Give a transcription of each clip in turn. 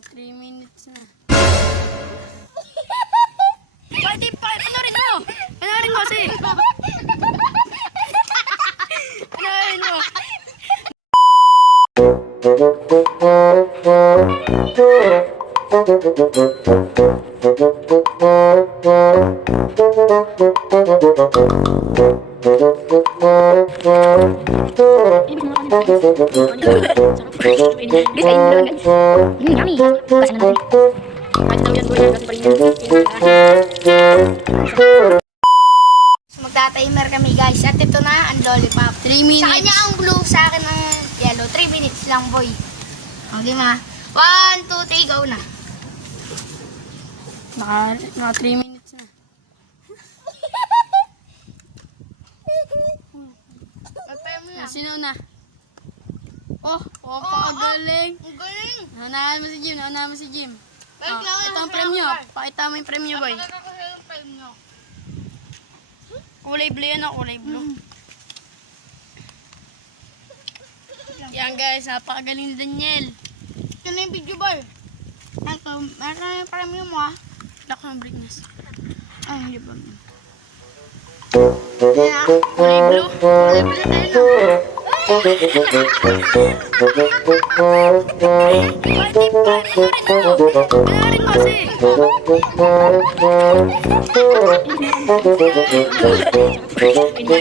3 minutes na. Pwede pa, panorin mo! Panorin mo kasi! Panorin mo! Magta-timer kami guys. At ito na ang lollipop. 3 minutes. Sa kanya ang blue, sa akin ang yellow. 3 minutes lang boy. Okay ma. 1, 2, 3, go na. Mga 3 minutes na. Sino na? Pagaling. Ang galing. Nanahan mo si Jim, nanahan mo si Jim. Wait lang, Ito ang premyo. Pakita mo yung premyo, boy. Kulay blue yan, kulay blue. Yan guys, napakagaling ni Daniel. Ito na yung video boy. Ito, meron na yung premyo mo ah. Lock ng brightness. Ay, hindi ba? Kulay blue. Kulay blue tayo lang. Panarin mo kasi.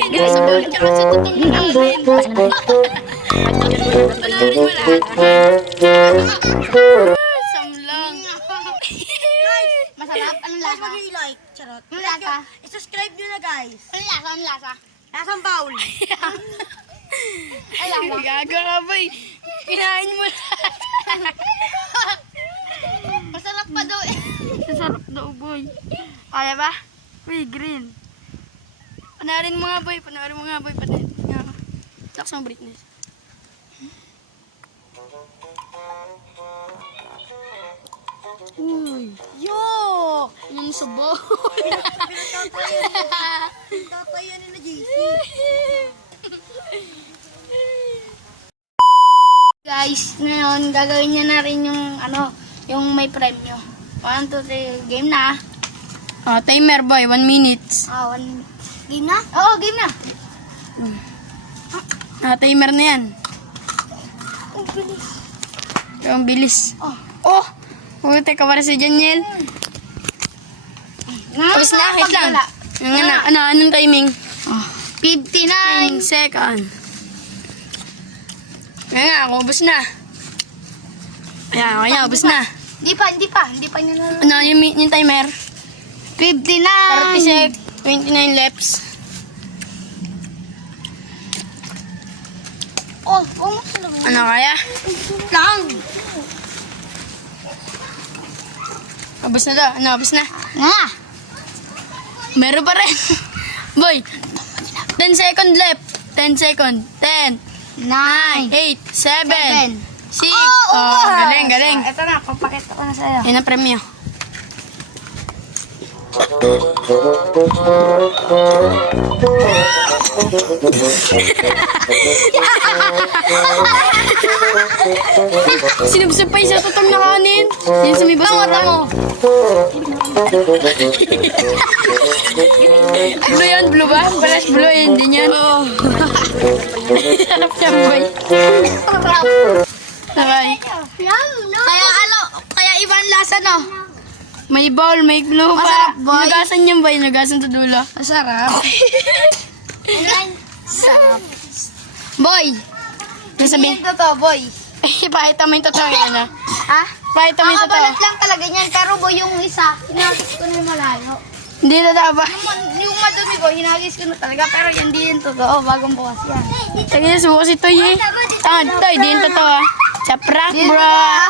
Guys, tsaka sa tutong natin. Samlang. Guys, masarap. Anong lasa? Mag-like, charot. Anong lasa? I-subscribe nyo na guys. Anong lasa? Anong lasa? Lasang bowl. Ay, lasa. Gaga ka ba eh. Kinain mo na. Masarap pa daw eh. Masarap daw, boy. Kaya ba? Uy, green. Panarin mo nga, boy. Panarin mo nga, boy. Panarin nga. Lakas ng brightness. Uy. Yo! Yung subo. Tatayan na JC. Guys, ngayon gagawin niya na rin yung ano, yung may premyo. 1, 2, 3, game na. Timer, boy. 1 minute. 1 game na? Oo, game na. Timer na yan. Ang bilis. Yung bilis. Oh. Oh! Puti ka para si Daniel. Tapos na, hit lang. Anong timing? 59. 9 second. Kaya nga, ubos na. Ayan, ubos na. Hindi pa niya na. Ano, yung timer? 59. 30 sec, 29 laps. Oh, masarap. Ano kaya? Lang. Ubos na daw. Ubos na. Nga. Meron pa rin. Boy, 10 second left. 10 second. 10, 9. 8, 7, 6. Galing. Ito na, papakita ko na sa'yo. Yan ang premyo. Sinubsob pa yung sa tutong na kanin. Yan sumibos mo. Blue yan, blue ba? Palas blue yun, din yan. Sarap siya, boy. Sabay. Kaya ibang lasa no. May bowl, may blue pa. Masarap, boy. Nugasan yan, boy. Nugasan sa dulo. Masarap. Sarap. Boy! Nasabi. Hindi to, boy. Pakita mo yung totoo yan, ah. Ha? Pakita mo yung totoo. Balat lang talaga niyan. Pero boy, yung isa, hinagis ko na malayo. Hindi totoo ba? Yung madumi boy, hinagis ko na talaga. Pero yan di yung totoo. Bagong bukas yan. Sige, subukan si Toy, eh. Toy, di yung totoo, ah. Sa prank, Di yung bro. totoo, ah.